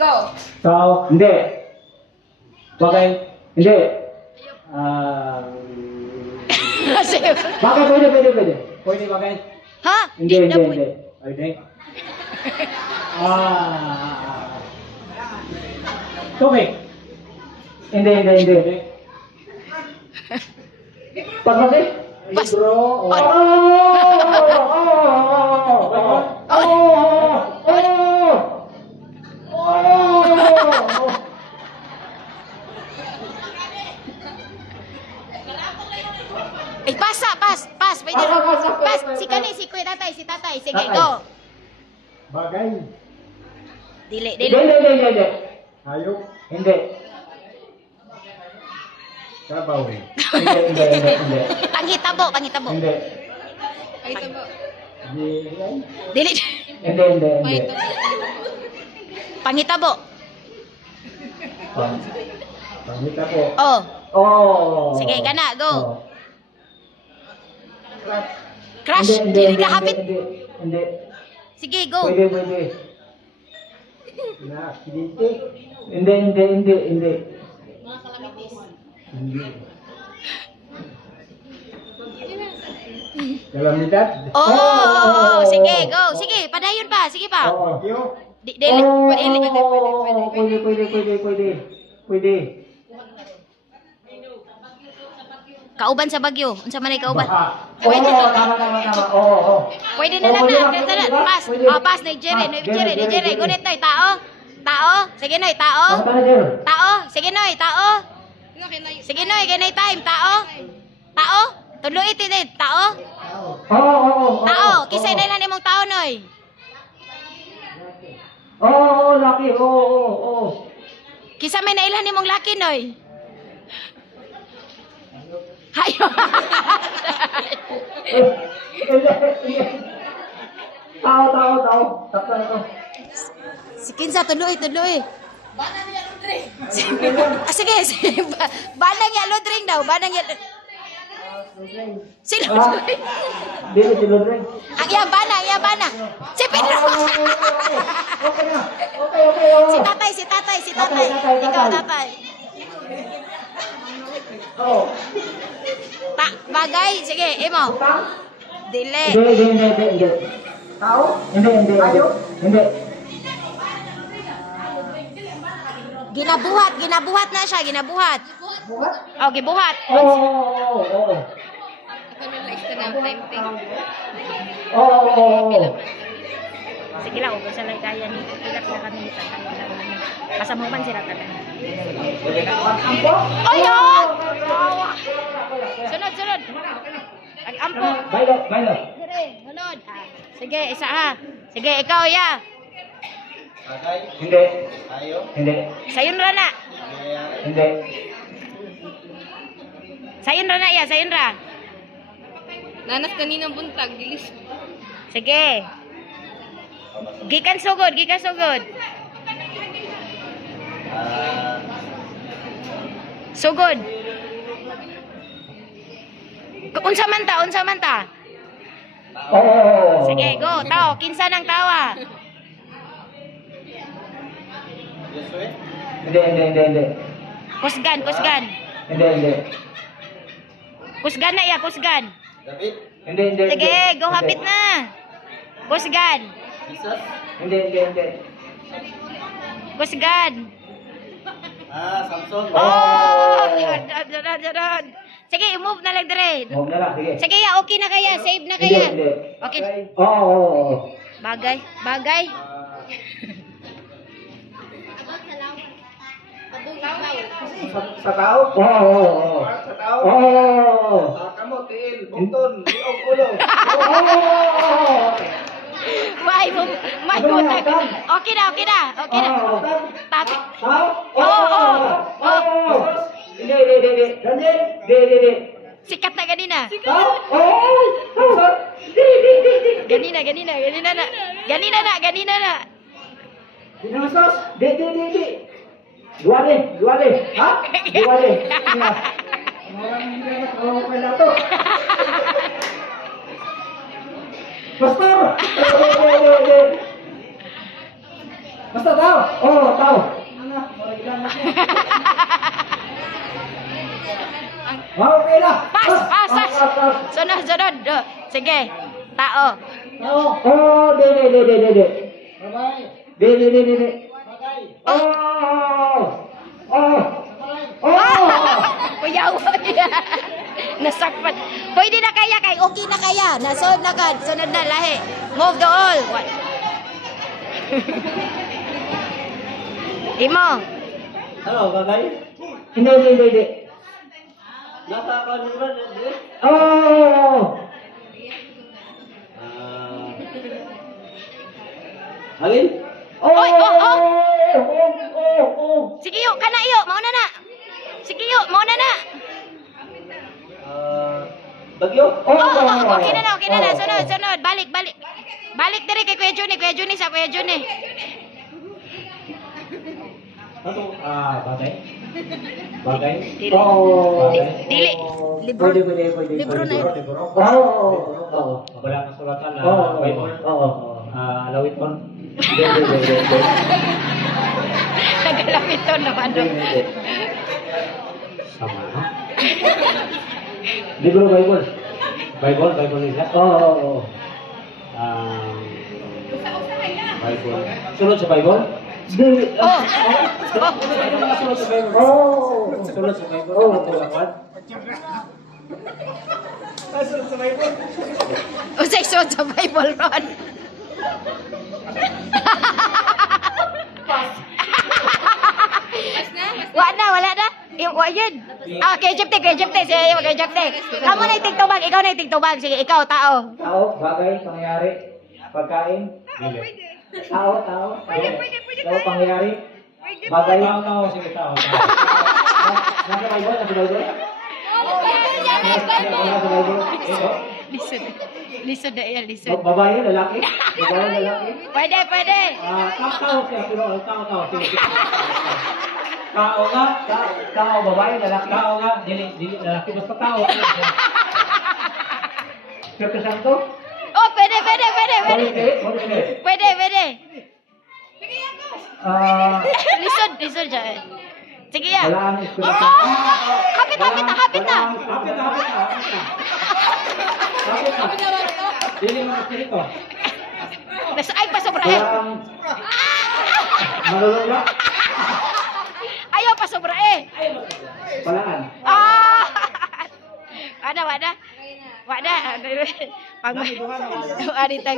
go. Tao, hindi. Bagay, hindi. Bagay, pwede. Pwede bagay. Ha? Hindi. pwede. Pwede. Tubig. Hindi. Pagbagay. Pas. Bro. Eh, pas. Pwede. Pas. Si Kuya Tatay. Sige, Tatay. go. Bagay. Dili. Hindi. Hayop. Hindi. Kabaw. Hindi. Panghitabo. Hindi. Dili. Hindi. Panghitabo. Pangita po. Oh. Oh. Sige, kana, go. Oh. Crush. Hindi. Dili ka hapit. Hindi. Sige, go. Pwede. Na aksidente. Hindi. Kalamidad. Oh. Sige, go. Sige, padayon pa. Sige pa. Bagyo. Dili. Pwede. Kauban sa Bagyo. Unsa man ay kauban? Pwede. Tama. Oo. Pwede na lang na. Pas. Oh, pas na Jerry. Gunit noy, tao. Sige noy, tao. Sige noy, tao. Sige noy, ganay time, tao. Tuloy din, tao. Oo. Tao, kisay na lang imong tao noy. Oo, laki. Oo. Kisa may nailan imong laki noy. Hayo. Tao. Sakto ito. Si Kinsa, tuloy. Banang ya Lodring. Sige. Banang ya Lodring daw. Si Lodring. Dili si Lodring. Ang iya banang. Si Pedro. Okay. Si tatay. Ikaw, tatay. Oo. Bagay, sige, imo. Tang? Dili. Hindi. Tao? Hindi. Hayop? Hindi. Ginabuhat na siya, Buhat? Oh, gibuhat. Oo. Sige lang, kung sa kaya ni ilat na kami ni pasamuman sila tanan. Ayo! Sunod. Ag-ampo. Bailo. Dire, hunod. Sige, isa ha. Sige, ikaw ya. Bagay. Hindi. Hayop. Hindi. Sayon ra na. Hindi. Sayon ra. Nanas kaninang buntag, dilis. Sige. Gikan sugod. Sugod. Unsa man ta? Oo. Sige, go. Tao, kinsa nang tawa? Yeswe. Hindi. Kusgan. Hindi. Kusgan na ya, kusgan. David. Hindi. Sige, go hapit na. Kusgan. Jesus. Hindi. Kusgan. Samson. Oh! Jadad. Sige, move na lang dire. Huwag na lang, sige. Sige, okay na kaya. Save na kaya. Hindi. Okay. Oo. Bagay. Sa tao. Oo. Sa tao. Oo. Kamot, tiil, bungton, liog, ulo. May butag. Okay na. Tapi. Oo. Hindi. Sikat na ganina. Ganina na. Dinosos? Di. Dua deh. Ha? Dua deh. Orang pala to. Pastor! Basta tao. Oh, tao. Okay na. Pas, pas, pas. Sunod, sunod. Sige. Tao. Oh, de. De. Oh. Kuyaw. Nasakpan. Pwede na kaya kay okay na kaya. Nasunod na ka. Sunod na lahi. Move the all. What? Imo. Ano, bagay? Hindi. Nasa ako naman, hindi? Oh. Alin? Oy, oh. Oh. Sige yo, kana iyo. Mauna na. Sige yo, mauna na. Bagyo? Oh, okay na. Sunod. Balik. Balik diri kay Kuya Juni sa Kuya Juni. Ano? Bagay? Oh. Dili. Libro. Pwede. Libro na yun. Oo. Wala kang sulatan na Oo. Bible. Oo. Lawit on. Nagalapit to na ano. Sama, no? Libro Bible. Bible nila? Oo. Bible. Sunod sa Bible? Oh. Sunod sa Bible. Oh. Sunod sa Bible. Oh. Sunod sa Bible. Usay suot sa Bible ron. Wala na. Wa yun. Kay Egypte. Kamu na itigtubag, ikaw na itigtubag. Sige, ikaw, tao. Tao, bagay, pangyayari, pagkain. Tao. Tao, pangyayari. Bagay. Tao. Sige, tao. Nasa Bible? Nasa Bible? Lisod na yan, lisod. Babae, lalaki? Babae, lalaki? Pwede. Tao siya, pero tao. Sige. Tao nga. Tao, babae, lalaki? Tao nga. Dili, lalaki. Basta tao. Espiritu Santo? Oh, pwede. Pwede. Pwede. Lisod dyan. Sige yan. Wala ang Espiritu Oh, Santo. kapit na. Hapit na. Dili mo espiritu. Ay, pasobrahe. Walang malulula. Ayaw, pasobrahe. Walaan. Wada. Pang... Wada.